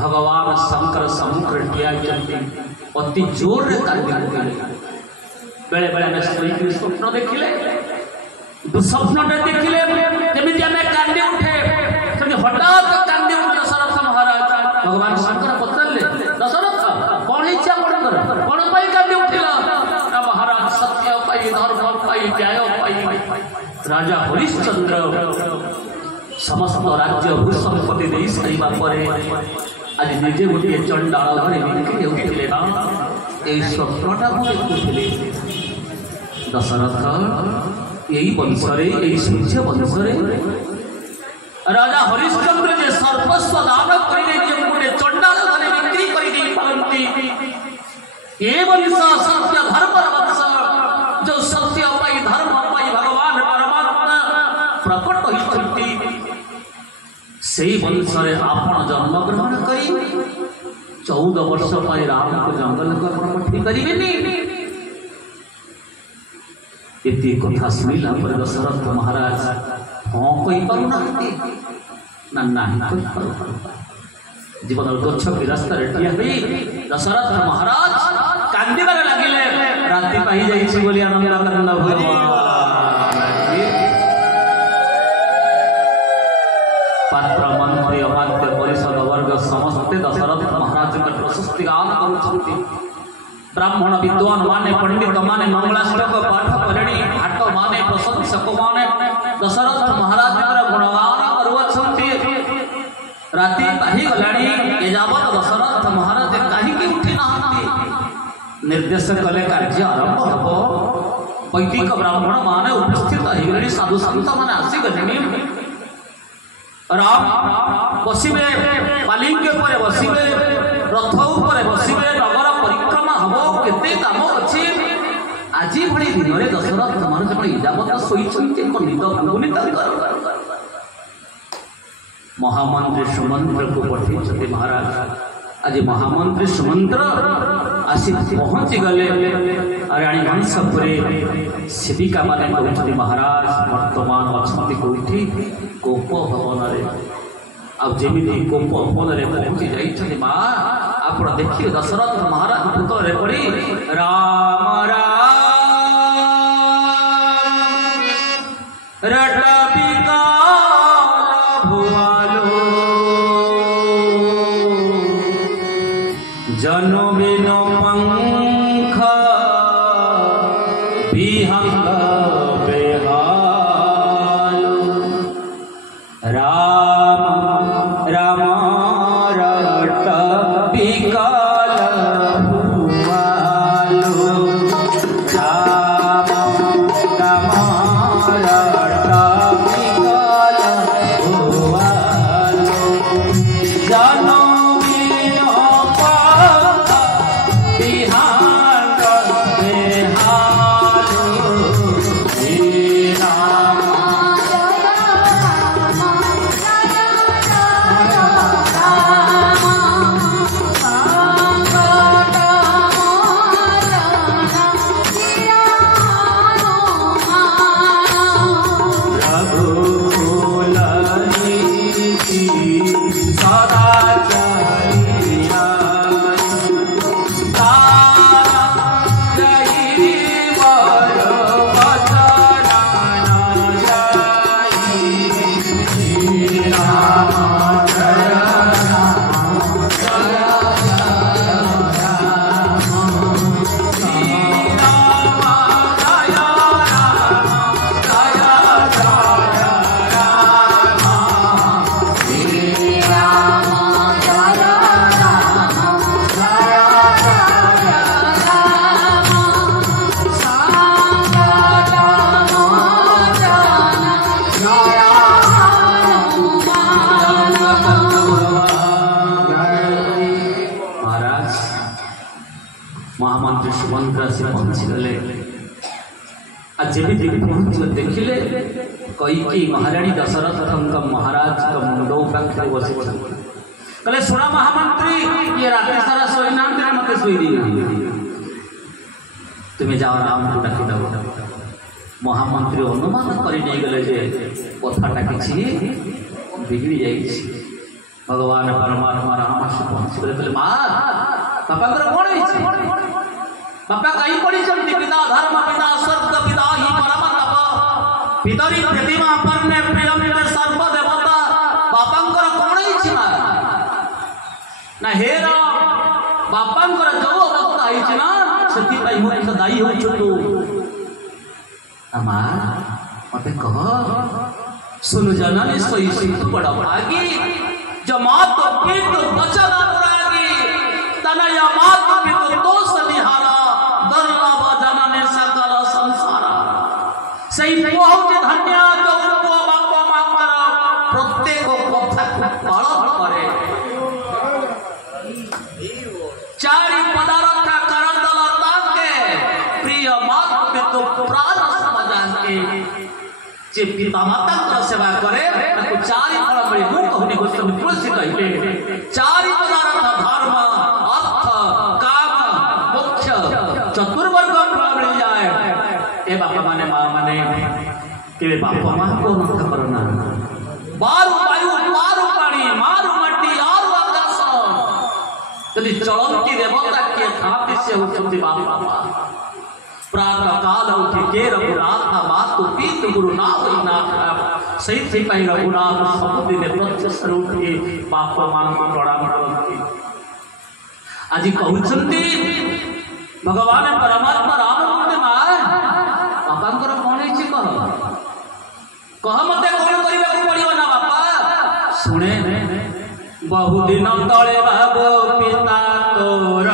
भगवान शंकर सम्मुख ठिया अति जोर रे कांदी बेले बेले में स्त्री स्वप्न देखिले दुस्वप्नटे देखिले जमिति आमे कांदी उठे सेमि हठात कांदी उठे दशरथ महाराज भगवान शंकर पचारले दशरथ कौन इच्छा कौन पाई कांदी उठिला महाराज सत्य पाई धर्म पाई न्याय पाई राजा हरिश्चंद्र समस्त राज्य भूसंपत्ति दे साइबा परे आज निजे गोटे चंडाल धरी बिक्री होते ना यही स्वप्नटा देखुले दशरथ यही वंशरे यही सूर्य वंशरे राजा हरिश्चंद्र जे सर्वस्व दान करिले जे गोटे चंडाल धरी बिक्री करि दे पारंती ए वंश सत्य धर्म वंश जो सत्य पाई धर्म पाई भगवान परमात्मा प्रकट होइछंती सेई वंशरे आपण जन्म ग्रहण करी 14 वर्ष पर राम को जंगल को आपण पठी करिबेनी एती कथा सुनिला पर दशरथ महाराज हां कहि पारु नाहंती ना नाही कहि पारु जीवन गच्छ की रास्ता रे ठिया होई दशरथ महाराज कांदिबार लागिले राति पाई जाईछि बोली आनंद करन भगवान पात्र मंत्री अमात्य परिषद वर्ग समस्ते दशरथ महाराज के प्रशस्ति गान करुछंती ब्राह्मण विद्वान माने पंडित माने मंगलाष्टक पाठ करणी हाट माने प्रशंसक माने दशरथ महाराज के गुणगान करुछंती राति पाही गलाणी एजावत दशरथ महाराज काहे की उठी नाहंती निर्देश कले कार्य आरंभ हबो वैदिक ब्राह्मण माने उपस्थित हिगणी साधु संत माने आसी गलेनी राम बसिबे पालिंग पर बसिबे रथ ऊपर बसिबे नगर परिक्रमा हबो केते काम अछि आजी भली दिन रे दशरथ महाराज पण इजावत सोईछंती को निद भांगुनी तांकर महामंत्री सुमंत्र को पठिछते महाराज आज महामंत्री सुमंत्र आसी पहुंची गले रानी वंशपुरे सेविका माने कहते महाराज वर्तमान अछंती कोठी कोप भवन रे अब जेमिति कोप भवन रे पहुंची जाइछते मां आपण देखिए दशरथ महाराज पुत रे पड़ी राम राम रटबिका जनो बिनो पंख विहंग बेहाल राम राम रट विकल भुवालो राम राम रट विकल भुवालो जनो महामंत्री सुमंत्र से पहुंची गले जेमिति पहुंच देखिले कईकी महारानी दशरथ महाराज का मुंडो पाखे बसी कहले सुना महामंत्री ये रात सारा सोई नाम तेरे मत सोई दी तुम्हें जाओ राम को डाकी दो महामंत्री अनुमान कर नहीं गले जे कथाटा किछि बिगड़ी जाइछि भगवान परमात्मा राम आसी पहुँची माँ बापा कौन बापा कहीं पढ़ी पिता धर्म पिता स्वर्ग पिता ही परम तप पितरी प्रतिमा परमे प्रियमिते सर्व देवता बापांकर कौन माँ ना हेर बापांकर जो अवस्था है ना से मुझे दायी हो माँ मत कह सुनु जननी सोई तू बड़ भागी जो मात पितु वचन अनुरागी तनया मात पितु दोष निहारा दुर्लभ जननी सकल संसार सही बहुत धन्य जो बाप मांगर प्रत्येक कथा पालन करे चारि पदार्थ करदल ताके प्रिय मात पितु प्राण समझाके जे पिता माता सेवा करे ताको चारि फल मिले मु कहनी गोस्वामी तुलसी कहले चारि पदार्थ धर्म अर्थ काम मोक्ष चतुर्वर्ग फल मिल जाए ए बापा माने मां माने के बापा मां को नष्ट करना बारु वायु बारु पानी मारु मट्टी आरु आकाश यदि चलंती देवता के थापि से होती बापा प्रातः काल उठे के रघुनाथ बात पीत गुरुनाथ सही रघुनाथ सबुदिन प्रत्यक्ष रूपे बाप मां को प्रणाम करती आज कहते भगवान परमात्मा रामचंद्र माँ बापांकर कौन है कह मत कौन करने पड़ो ना बापा शुणे बहुदिन तले बाबू पिता तोर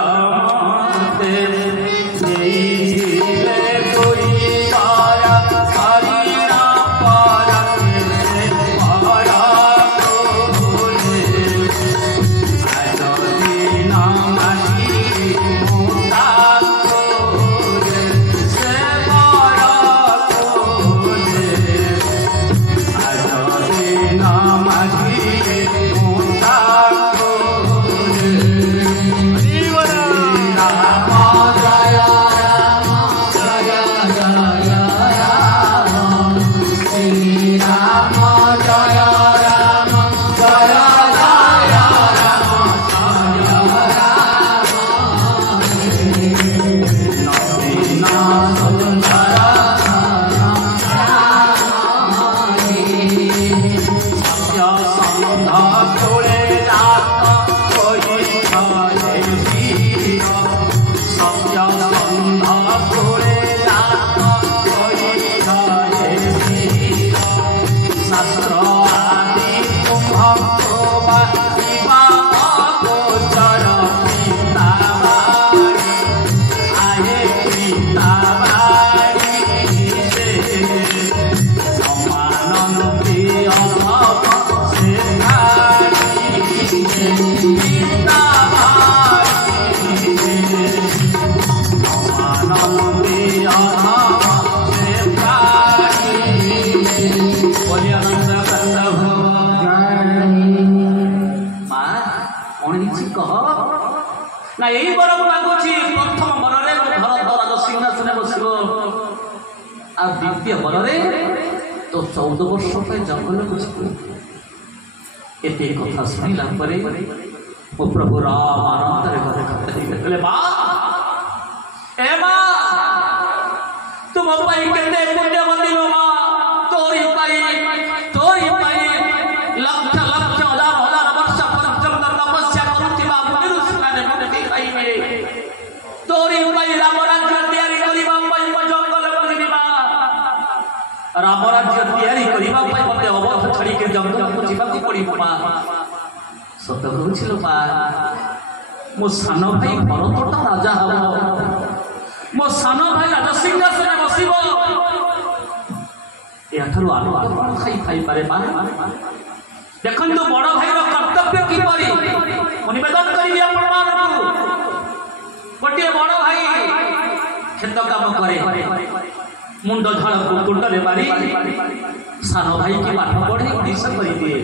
ना यही बर लगुच प्रथम बरे भरत राज सिंहासन बस आ द्वितीय बरे तो 14 वर्ष जंगल को एते कथा शुणिला मो प्रभु राम आनंद तुम पुण्य मंदिर माँ तोरी लक्ष लक्ष हजार हजार वर्ष पर्यंत तपस्या करुवा मुनि ऋषि मैंने मुक्ति पाइबे तोरी राम राज्य तैयारी जंगल राम राज्य तैयारी मत अवध छाड़ी के जंगल को जावाक पड़ो माँ सत कहूँ माँ मो सान भाई भरतटा राजा हम मो सान भाई राज सिंहासन बसब याठार आनंद खाई खाई पारे माँ देखु बड़ भाई कर्तव्य किपरि निवेदन करी गोटे बड़ भाई खेत काम करे मुंड झाड़ कुंडे मारी सान भाई की पाठ पढ़े मनीष कर दिए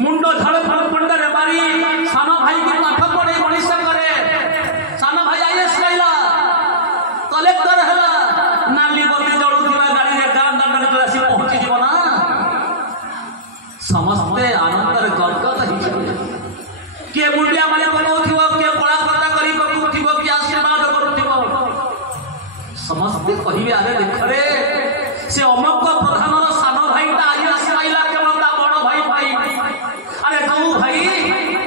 मुंड झाड़ कुंडे मारी सान भाई की पाठ पढ़े मनीष करे सान भाई आईएएस रहा कलेक्टर है नाली बत्ती जलुवा गाड़ी गाँ दाण्ड आसी पहुंची जीव ना समस्ते आनंद गदगद किए मुंडिया माने बनाउथिबो किए कला पता करी बकुथिबो कि आशीर्वाद करूथिबो समस्त कहिबे आरे देखरे से अमक प्रधानर सान भाईटा आज आइला केवल ता बड़ भाई भाई अरे जो भाई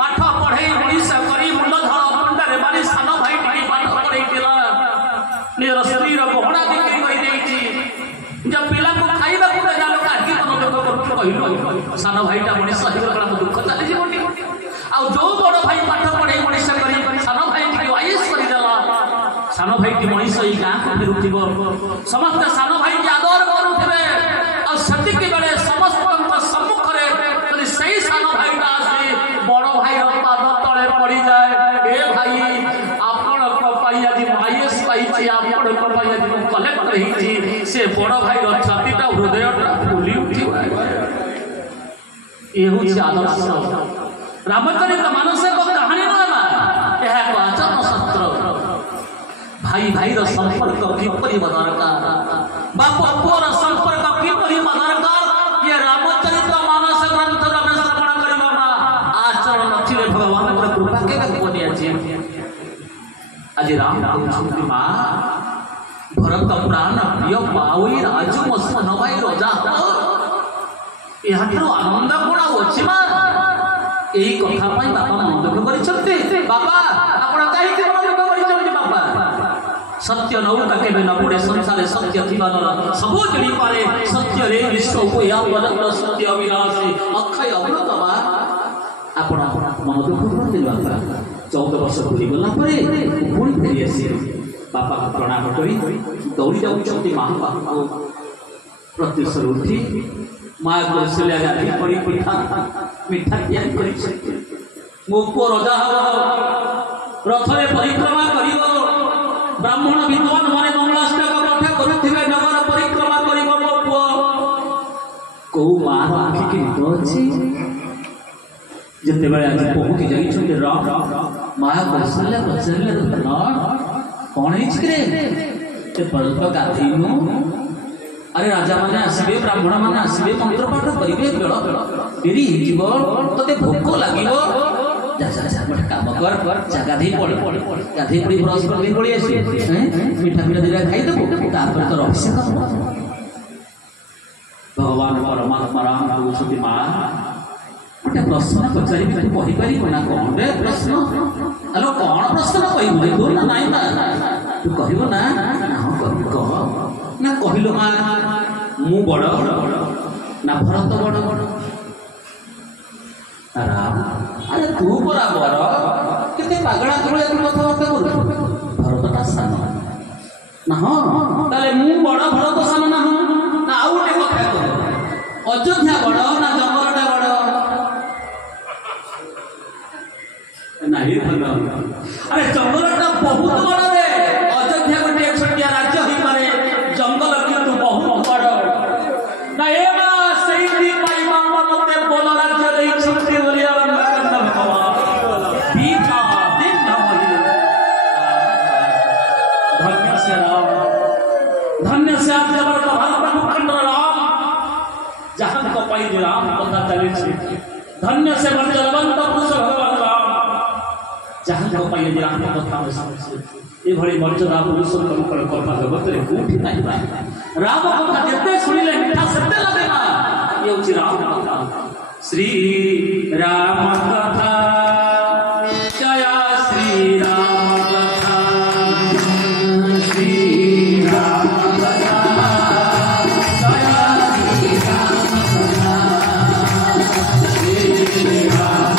पाठ पढ़े मनीष करी मुंड धर मुंडरे माने सान भाई टी पाठ पढ़े दिला निर स्त्री रो गहना बिक्री कई देइची जब पिला को खाइबा को जानो काठी मन दुख कर कहिलो सान भाईटा मनीष हिबला दुख चली जीवनी आ जो बड़ भाई पाठ पढ़े मनीष करी सान भाई टी आईएएस करी देला सान भाई टी मनीष ई गां को फेरुथिबो समस्त सान भाई के आदर करूथिबे आ सती के बेले समस्त सम्मुख रे यदि सही सान भाईटा आसी बड़ भाई पाद तळे पड़ी जाए ए भाई आपण को पाई आज आईएएस पाई आपण को पाई आज कलेक्टर ही से बड़ भाई रो छातीटा हृदयटा फुली उठिबा एहु आदर्श रामचरित मानस को कहानी ना यह को आचरण शास्त्र भाई भाई रो संपर्क किपरि दरकार बाप पुअर संपर्क किपरि दरकार ये रामचरित मानस ग्रंथ रे श्रवण करबा मा आचरण नथिले भगवान को कृपा के कोनी अछि आज राम कहउछंती मा भरत प्राण प्रिय पावई राजू मसन भाई राजा यहाँ आनंद कोण अच्छी मा यही कथा बापा मन दुख कर बापा आपण कहीं मन दुख कर बापा सत्य नौका केबे न पड़े संसार सत्य जीवन सब जड़ी पारे सत्य रे विश्व को या परम सत्य अविनाशी अक्षय अमृत बा आपण मन दुख कर बापा 14 वर्ष पूरी गला परे पुणी फेरी आसी बापा प्रणाम करी दौड़ी जाउछंती महाबाहु प्रत्युषर उठी माँ कौशल्या गाधी पड़ी पिठा मिठा तैयारी करी मो पुओ रजा हब रथरे परिक्रमा करिवो ब्राह्मण विद्वान माने मंगलाष्टक पाठ करुथिबे नगर परिक्रमा करिवो मो पुओ को मां आखि के निद अछि जते बेले आज पहुंची जाई छते राम मां कौशल्या पचरले न कोन हिच करे ते परत गाधीनु अरे राजा माने आसीबे ब्राह्मण माने आसीबे मंत्र पाठ करिवे बेळ डेरी हिजिबो तते भोक लागिबो जा जा जा मत काम कर जगा दे पड़ गाधे पड़ी ब्रश कर दे पड़ी आसी मीठा मीठा दिरा खाई देबो तापर तो अभिषेक भगवान परमात्मा राम कहउछति मा गोटे प्रश्न पचारि तू कहि परिबो ना कोन रे प्रश्न हेलो कोन प्रश्न कहिबो देखो ना नाही ना तू कहिबो ना हां कह ना कहिलो मा मु बड़ ना भरत बड़ राम अरे तू बड़ा बड़ केते पागला तोळे तू कथाबार्ता करू भरतटा सान ना हां ताले मु बड़ भरत सान ना ना आउ गोटे कथा कह अयोध्या बड़ ना जंगलटा बड़ नाही भल अरे जंगलटा बहुत बड़ रे अयोध्या गोटे छोटिया राज्य ही मारे जंगल किंतु बहुत बड़ ना ए मा सही दी पाई मामा मते बोल राज्य देई छुट्टी बोलिया कंद भगवान दीपा दिन न होई धन्य से राम धन्य से आप जबर भारत मुखंड राम जहां को पाई राम कथा चली छी धन्य से बलवंत पुरुष भगवान राम जहां को पाई राम कथा में समझ ए भली मर्यादा पुरुष कर कल्पना जगत रे कोठी नाही राम कथा जते सुनिले मिठा सत्य लगे ना ये उची राम कथा श्री राम कथा जय श्री राम कथा श्री राम कथा जय श्री राम कथा श्री राम कथा जय श्री राम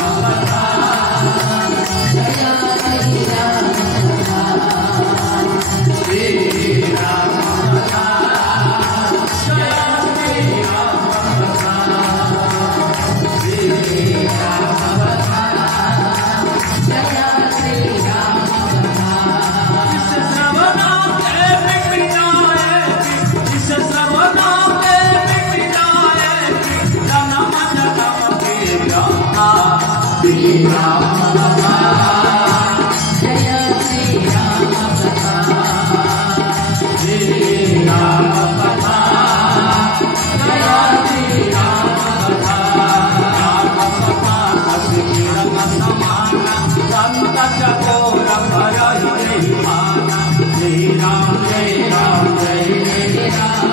Sama संत चकोर करहि भाना जय राम जय राम जय राम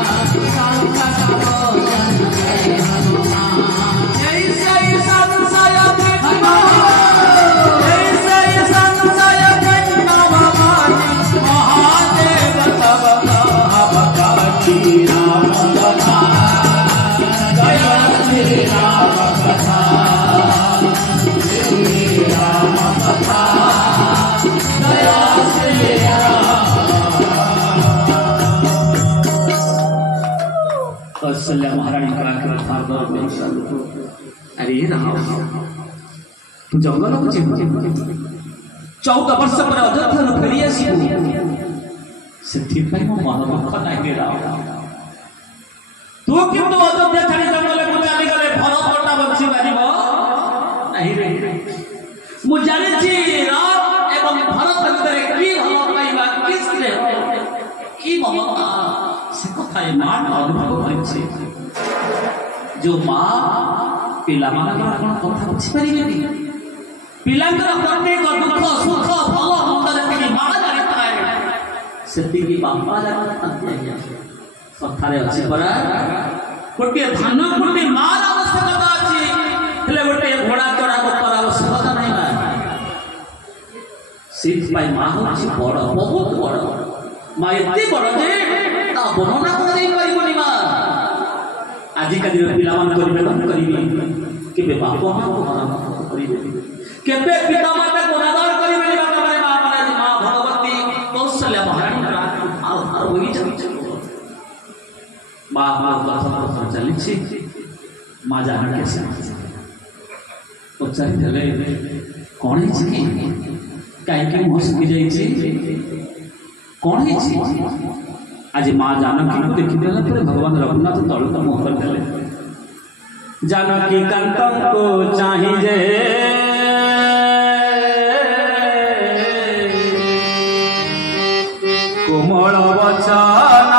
संत चकोर जय हनुमान जय जय संशय जय जय संशय भवानी महादेव तब भगवती राम कथा जय श्री राम कथा श्री राम कथा जय श्री राम कौशल्या महारानी कला के अरे राम तू जंगल को जीव 14 वर्ष पर अयोध्या फेरी आसबू से मो मन दुख नहीं राम तू किंतु अयोध्या छाड़ी जंगल को चली गले भरतटा बंशी मारिब नहीं रे मु जानी राम एवं भरत भितर की भल पाइबा किसले की ममता से कथा मां अनुभव होइछि जो मां पिला मानकर कोन कथा बुझी परिबेनी पिलांकर प्रत्येक दुख सुख भल मंद देखि मां जानि पाए सेति की बापा जानि कथारे अछि परा गोटे धान कुटी मार आवश्यकता अछि हेले गोटे घोड़ा चढ़ा पर आवश्यकता नहीं बा सिर्फ पाई मां होछि बड़ बहुत बड़ मां एते बड़ जे ता वर्णना कर दे परिबनी मां आजि का दिन पिला मान करिबे न करिबे केबे बाप मां को मना करिबे केबे पिता माता को अनादर करिबे बाप माने मां भगवती कौशल्या महारानी रात आधार होई जाय माँ कथा चली माँ जान कैसे पचारि कौन है कहीं मुह सुखी जाइए कौन है आज माँ जानकी को देखीदेला भगवान रघुनाथ तल तो मुह करदे जानकी कांतन को चाहिए कोमल वचन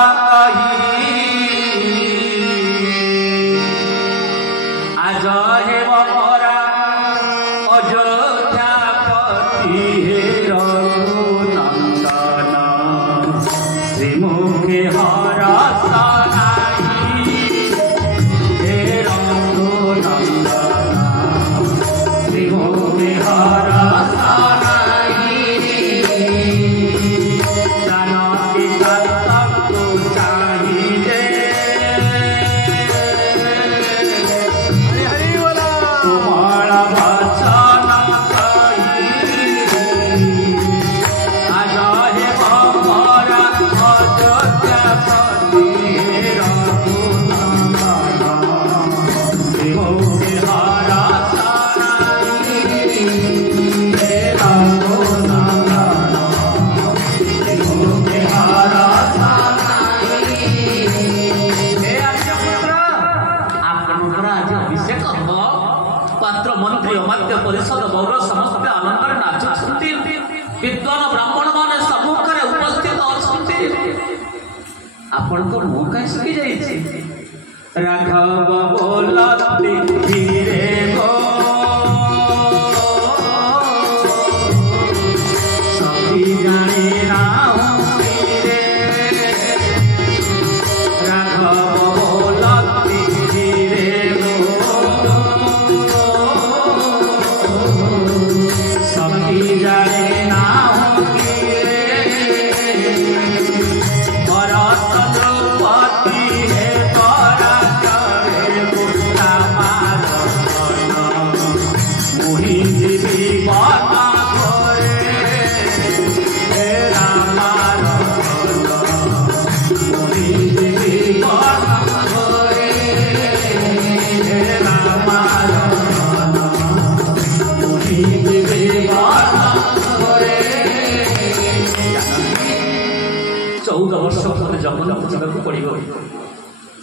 विद्वान ब्राह्मण मान सम्मुखें उपस्थित आपण को मुह कहीं सुखी जाइए राघव बोलती धीरे गो सभी जानी राघव बोलती धीरे गो सभी जानी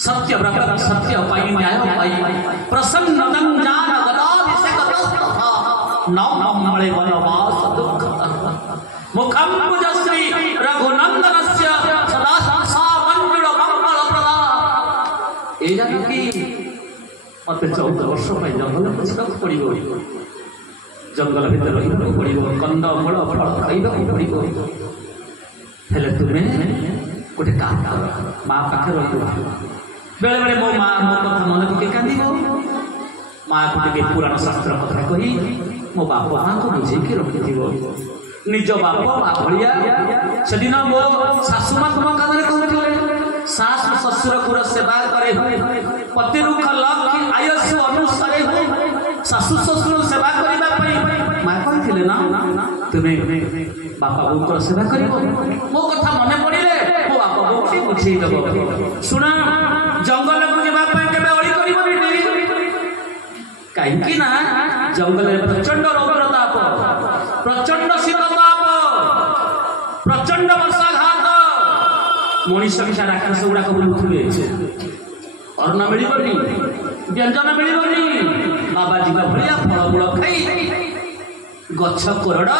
सत्य ब्रह्म सत्य पाई न्याय पाई प्रसन्न ज्ञान गदाभिषेक नवमले वनवास दुख मुखम पूजश्री रघुनंदनस्य सदा सा मंगल मंगल प्रदा ए जानकी मते 14 वर्ष पाई जंगल पछिବାକୁ पड़िबो जंगल भीतर रही पड़ो कंदमूल फल खाइबा पड़ो हेले तुमे गोटे काम कर माँ पाखे रही बेले बेले मो माँ मो कथा मन पके कांद माँ को टे पुराण शास्त्र कथा कही मो बाप माँ को बुझे रखि निज बाप माँ भाया से दिन मो शाशु माँ तुम कान कहते सासु ससुर गुर सेवा करे पति रुख लक्ष्मी आयुष अनुसारे शाशु ससुर सेवा करने माँ कही ना तुम्हें बापा बोर सेवा कर मो कथा मन पड़े मो बापा बो के बुझेदेव शुण जंगल को जावाई अड़ी कर कहीं जंगल प्रचंड रौद्र ताप प्रचंड शीत ताप प्रचंड वर्षाघात मनीष विचार आकाश गुड़ाक बुलुवे अन्न मिलनी व्यंजन मिलनी बाबा जीवा भाया फल मूल खाई गछ कोरड़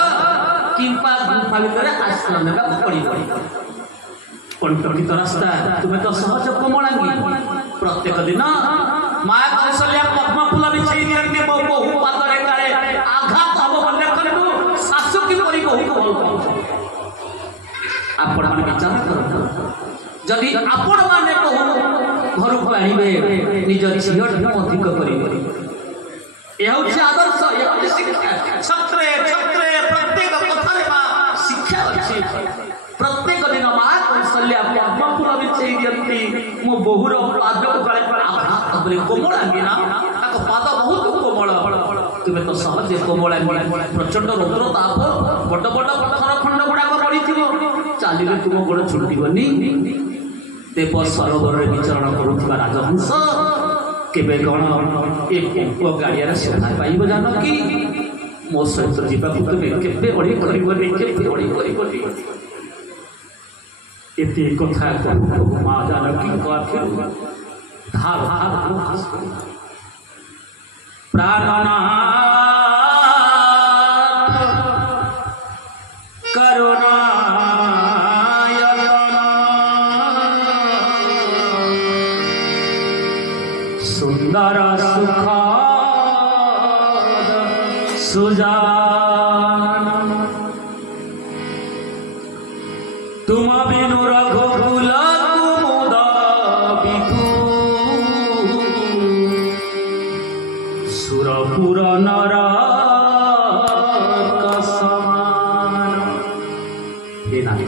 किंपा गुंफा भितर आश्रय नेबा पड़ो कंटकित रास्ता तुम्हें तो सहज कोमलांगी प्रत्येक दिन माँ कौशल्या पद्म फूल बिछाई दिखती मो बहु पादरे काले आघात हम बोले करू शाशु की परी बहु को भल पाऊ आपण माने विचार करू जदि आपण माने बहु घर को आनिबे निज झियो अधिक करिबे ए होछि आदर्श ए होछि शिक्षा छत्रे छत्रे प्रत्येक कथारे माँ शिक्षा अछि प्रत्येक दिन माँ कौशल्या पद्म फूल बिछाई दिखती मो बहुर पाद गले आघात बोले कोमलांगी ना ताको पाद बहुत कोमल तुम्हें तो सहज कोमलांगी प्रचंड रौद्र ताप बड़ बड़ पत्थर खंड गुड़ाक पड़ी चलिए तुम गोड़ छुटबनी देव सरोवर में विचरण करुवा राजहंस केबे कौन ए गाड़िया शोभा पाइब जान कि मो सहित जावाक तुम्हें केबे अड़ी करबनी केबे अड़ी करबनी एते कथा कहू माँ जानकी आखिर धार धार प्राणनाथ सुंदर सुख सुजान तुम बिनु रघुकुल कुमुद बितु सुरपुर नर समान हे नारी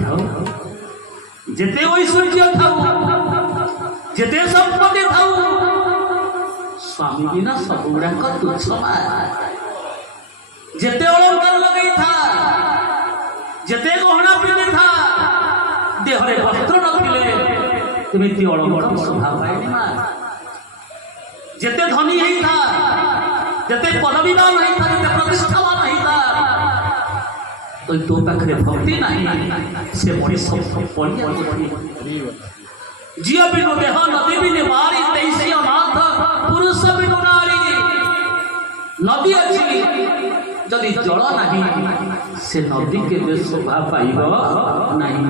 जेते ऐश्वर्य थाऊ जेते संपत्ति थाऊ स्वामी बिना सब गुड़ाक तुच्छ जेते अलंकार लगे था जेते गहना पिंधि था देहरे वस्त्र नथिले तुमती अलंकार शोभा पाएनी माँ जेते धनी है था जेते पदवीवान है था जेते प्रतिष्ठावान है था तो पाखे भक्ति नहीं से मणि सब पड़िया जिया बिनु देह नदी बिनु मारी तैसी अनाथ पुरुष बिनु नारी नदी अच्छी जदि जल नहीं से नदी के शोभा पाइब नहीं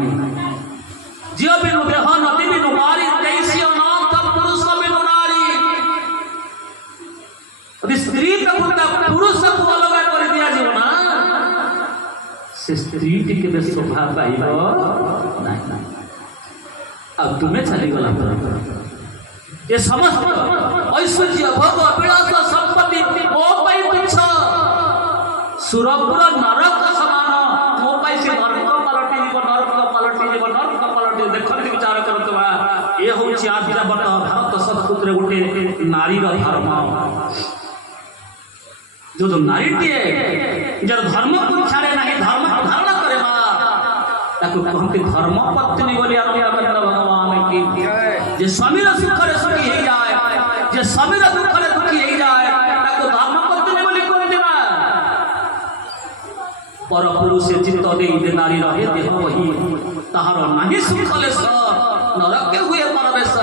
जिया बिनु देह नदी बिनु मारी तैसी अनाथ पुरुष बिनु नारी यदि स्त्री पुरुष को अलग कर दिया जीव ना से स्त्री के शोभा पाइब नहीं अब तुम्हें चली गला ये समस्त ऐश्वर्य भोग विलास संपत्ति मो पाई तुच्छ सुरपुर नरक समान मो पाई से नरक पलटी देखते विचार करुवा ये हूँ आर्यावर्त भारत संस्कृति गोटे नारी धर्म जो नारी टे जर धर्म को छाड़े ना धर्म धारण करे कहते धर्म पत्नी बोली भगवान की जे स्वामी सुख सुखी हो जाए जे स्वामी दुख दुखी हो जाए धर्म पत्नी बोली कहते पर पुरुष चित्त दे नारी रहे देह वही ताहार नहीं सुख लेस नरक हुए परवेश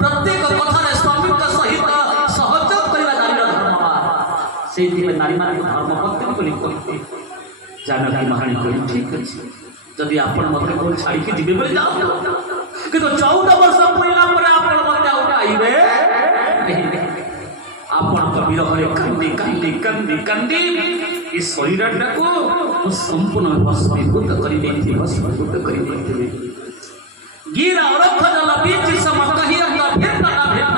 प्रत्येक कथार स्वामी सहित सहयोग करवा नारी धर्म से नारी मान धर्म पत्नी बोली कहते जानकी महाणी कही ठीक अच्छे जदि आपण मत को छाड़ी के जीवे बोले जाओ कि तो 14 वर्ष पुरला परे आपण मत आइबे आपण कबीर हरे कांदी कांदी कांदी कांदी ये शरीर को संपूर्ण भस्मीभूत कर गिरा रथ जल बीच सम कहि भिन्न भिन्न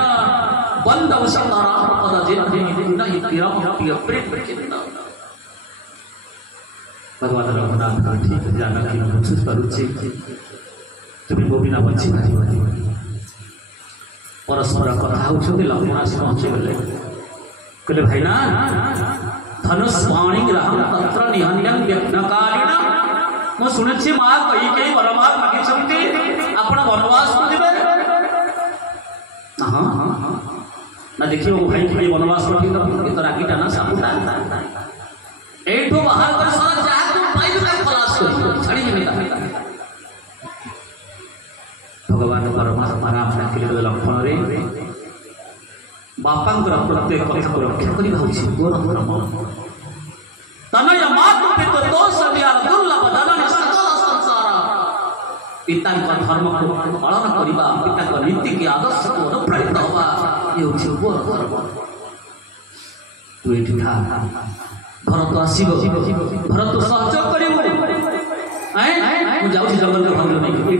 बंद उषारा पद जिन्हि नहीं तिरम प्रिय प्रेम चिन्ह भगवान रघुनाथ ठीक जाना कि बुझ पारुछि तुम्हें गोविना बची परस्पर कथा होछथि लक्ष्मण से पहुंचे गले कहले भाई ना धनुष वाणी ग्रहण तंत्र निहन्यं व्यग्नकारिण मो सुनछि मां कई वरमार मागी छथि आपण वनवास को दिबे हां ना देखियो भाई के वनवास को तो रागी टाना सापुटा एठो बाहर कर सारा चाह तो पाई का खलास कर छड़ी में निकाल भगवान परमात्मा राम डाकिले लक्ष्मण रे बापांकर प्रत्येक कथा को रक्षा करी भाउछि गोर धर्म तनय मातु पित दोष बियार दुर्लभ धन सकल संसार पिता का धर्म को पालन करिबा पिता का नीति के आदर्श को अनुप्राणित होबा ये होछि गोर धर्म तू एठी था भरत आसीबो भरत सहयोग करिबो मु जाउछि जंगल के भाग नहीं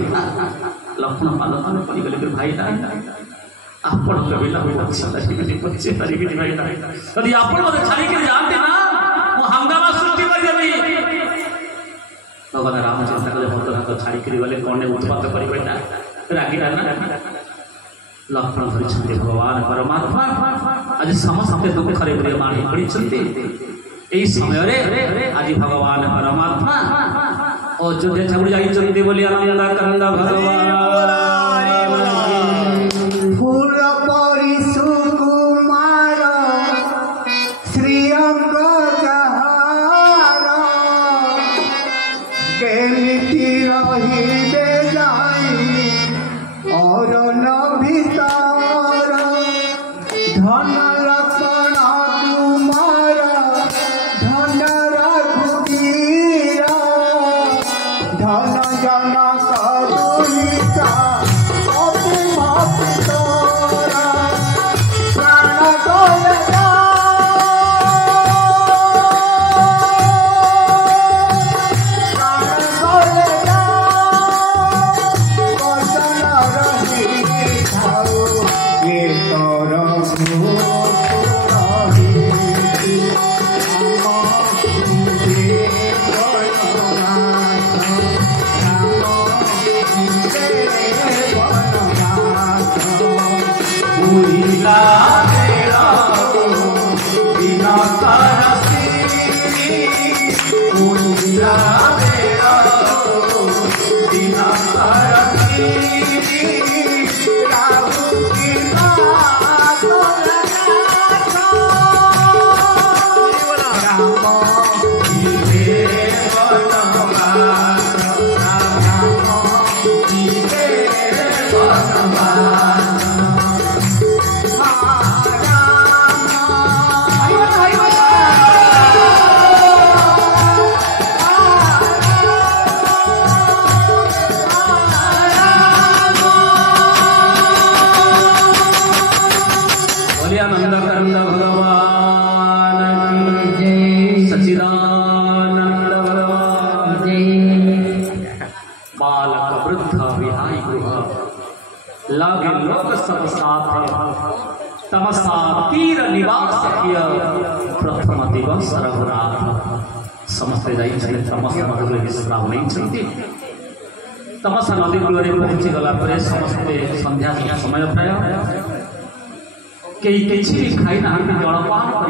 लक्ष्मण पालन करी गले भाई ना आपण कविला बच्चे तारी के भाई ना यदि आपण मते छाड़ी के जानते ना मु हंगामा सृष्टि कर देबी भगवान रामचंद्र कले भक्त को छाड़ी के गले कोने उत्पात करी बैठा रागी ना लक्ष्मण धरिछन्ते भगवान परमात्मा आज समस्त दुख करे बरे माणी पड़िछन्ते एई समय रे आज भगवान परमात्मा अयोध्या छाड़ जाइछन्ते बोली आनंद कंद भगवान फूल परी सुकुमार श्रीअंग जहार केमिति रहिबे जाई और न भीतर धन लक्ष्मण कुमार धन रघुवीर धन जनक दुहिता तमसा तीर निवास प्रथम दिवस रघुनाथ समस्ते जाइछन्ते समस्त मधुर विश्राम नहीं तमसा नदी कूल पहुंची गला समस्ते संध्या समय प्राय कई किसी खाई ना जलपान कर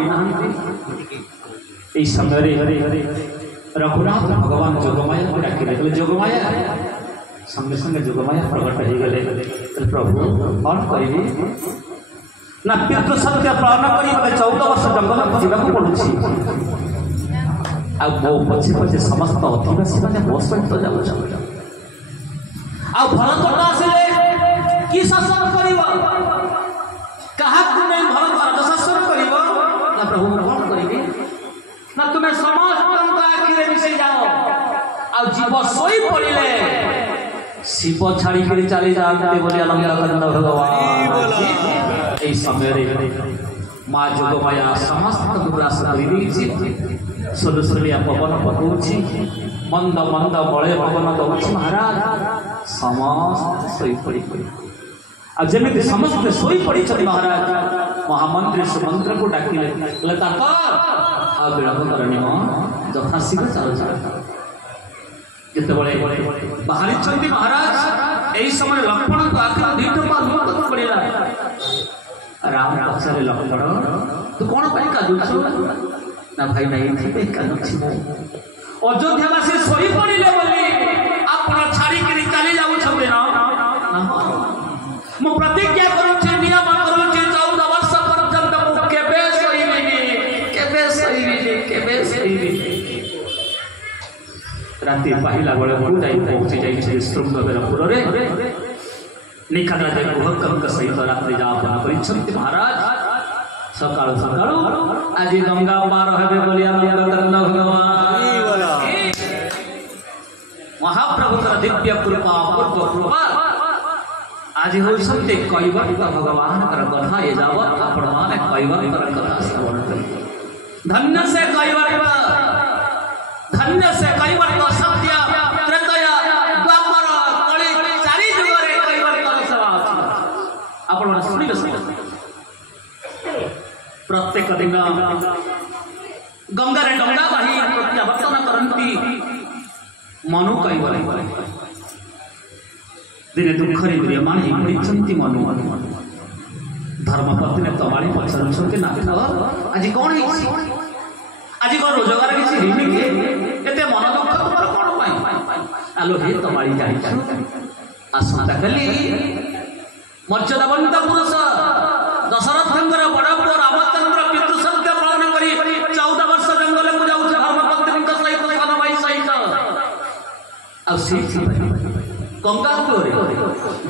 समय रघुनाथ भगवान जोगमाया को डाकिले जोगमाया संगे संगे जोगमाया प्रकट हो गले प्रभु कौन करी ना पितृ सत्य पालन करी मते 14 वर्ष जंगल को जीवा को पड़ुछि आ वो पछे पछे समस्त अधिवासी माने बो सहित जाउ आ भरत आसिले की शासन करिवो कहा तुमे भरत शासन करिवो ना प्रभु कौन करिवे ना तुमे समस्त आखिरे मिसे जाओ आ जीव सोई पड़िले शिव छाड़ी के चली जाते बोले अलंग भगवान समय माँ जोगमाया समस्त दुरास सुलसुलिया पवन पकौछि मंद मंद बड़े पवन दौछि महाराज समस्त सोई पड़ी आ जेमिति समस्त सोई पड़ी महाराज महामंत्री सुमंत्र को डाकिले आ विलंब करनी यथाशीघ्र चल जिते बाहरी महाराज यही समय लक्ष्मण को आखिर दुईटपा लुट पड़ा राम पचारे लक्ष्मण तू कौन कादुचु ना भाई नहीं कादुची अयोध्यावासी सोई पड़े बोली आपण छाड़िक चली जाऊे ना मु प्रतिज्ञा करुचे नियम करुचे 14 वर्ष पर्यंत मु केबे सोईबिनी राति पाहिला बेले मु जाई पहुंची जाई श्रृंगबेरपुर रे निखंड गुहकंक सहित रात्रि जापन करिछंती महाराज सकाळ सकाळ आज गंगा पार हेबे बोली आनंद भगवान महाप्रभुतर दिव्य कृपा पूर्व कृपा आज होते कैवर्त भगवान कथा ये जावत आपण माने कैवर्त कथा श्रवण करी धन्य से कैवर्त सत्य त्रेतया द्वापर कली चारि जुगरे कैवर्त सेवा आपण सुनिले प्रत्येक दिन गंगा रे डंगा बाही प्रत्यावर्तन करंती मनु कैवर्त दिने दुखरे म्रियमाण होती मनु धर्मपत्नी तमाड़ी पचारुंट नाथ आज कौन आज कौन रोजगार किसी एते मन दुख तुम कौन आलो हे तमाड़ी जाई आसंता कली मर्यादावंत पुरुष दशरथंकर बड़ पुओ रामचंद्र पितृसत्य पालन करी 14 वर्ष जंगल को जाऊ धर्मपत्नी सहित सन भाई सहित गंगा कूल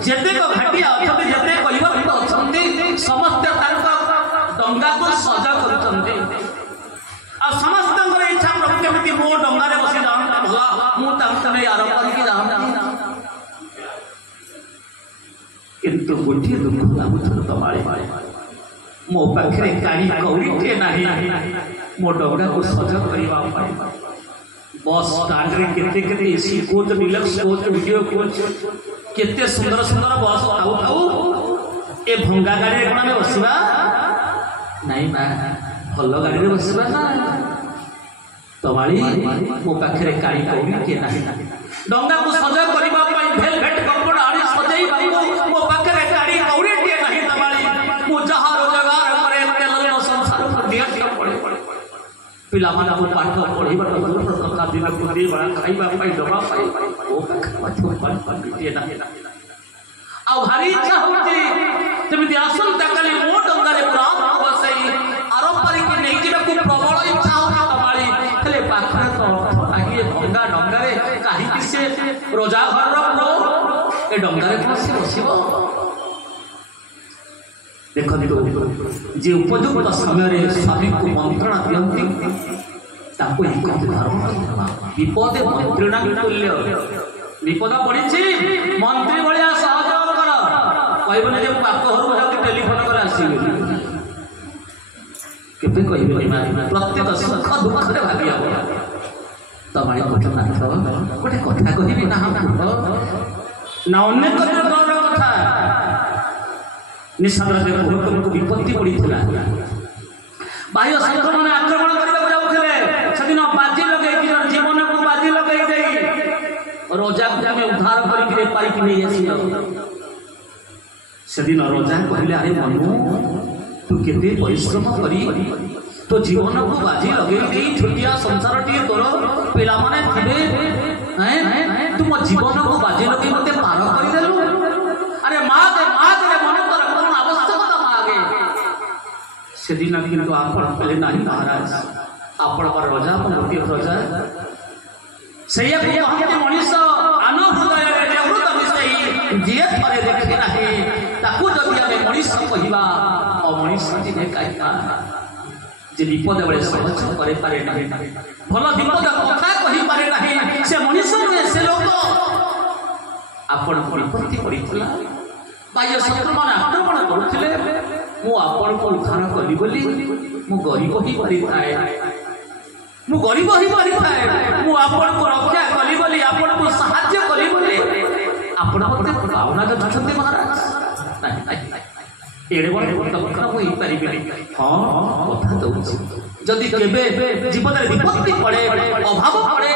जेते घाटिया अच्छा जेते कैवर्त अच्छा समस्त डंगा को सजा कर समस्त इच्छा प्रत्येक मो डंगारे बसी जाता भला मुझे आरंभ करके जाता किंतु गोटे दुख लगुच तमाड़ी मो पाखे गाड़ी कौड़े ना मो डंगा को सजा करने बस स्टैंड रे केते AC coach deluxe coach video coach केते सुंदर सुंदर बस थाउ थाउ ए भंगा गाड़ी रे कोना बसबा नहीं बा भलो गाड़ी रे बसबा ना तमाली मो पाखरे गाड़ी कौड़ी के नाही डंगा को सजा करबा पई वेलवेट कपड़ा आड़ी सजाई बाबू मो पाखरे गाड़ी कौड़ी के नाही तमाली मो जहां रोजगार करे तेल संसार पर दिया पड़े पिला माना को पाठ पढ़ीबा दूर प्रकार दिन को दे बड़ा खाइबा पाई दबा पाई ओ पाछो बन बिटे ना आ भारी इच्छा होती तमिति आसन तकली मो डंगारे प्राण बसई आरंपरिक नहीं जिबा को प्रबल इच्छा होता तमाली खले पाखरे तो आगे भंगा डंगारे काहे कि से रोजा घर रो ए डंगारे बसी बसिबो देखो जे उपयुक्त समय स्वामी को मंत्रणा दियंती ताको ही धर्म विपदे मंत्रणा तुल्य विपद पड़ी मंत्री भाया सहयोग कर कहबने जे बाप घर जाके टेलीफोन कर आसीबे केबे कहबे प्रत्येक सुख दुख रे भागी आबो तमारी घटनाथ गोटे कथा कहबी ना ना अनेक कथा निशाद्र को विपत्ति पड़ी बाह्य शत्रु मैंने आक्रमण करने जाऊे से दिन बाजी लगे जीवन को बाजी लगे रोजा को आम उद्धार करके नहीं आस से दिन रोजा कहले अरे मनु तू केते परिश्रम करी तो जीवन को बाजी लगे छोटिया संसार टी तोर पिला माने थे तू मो जीवन को बाजी लगे मत पार करदेलु अरे माँ मन तर कौन आवश्यकता मागे से दिन किंतु आपण कले नाही महाराज आपण रजा गोटे रजा से कहते मनीष आन हृदय हृदय मिसई जी थे देखी ना ताकू जदि आम मनीष कहवा अमनीष जे विपद बेले सहज करे पारे ना भल विपद कथा कही पारे ना से मनीष नुहे से लोक आपण विपत्ति पड़ता बाह्य शत्रु मैंने आक्रमण करुले मु आपण को उद्धार करी बोली मु गरीब ही करी थाए ମୁଁ ଗରିବ ହେଇପାରିଥାଏ, ମୁଁ ଆପଣଙ୍କୁ ରକ୍ଷା କଲି ବୋଲି, ଆପଣଙ୍କୁ ସାହାଯ୍ୟ କଲି ବୋଲି ଆପଣ ମୋତେ ପାଉନା ଯଛନ୍ତି ମହାରାଜ। ଏଡ଼େ ବଡ଼ ଦକ୍ଷିଣ ମୁଁ ହେଇପାରିବିନି। ହଁ କଥା ଦଉଛି, ଯଦି କେବେ ଜୀବନରେ ବିପତ୍ତି ପଡ଼େ, ଅଭାବ ପଡ଼େ,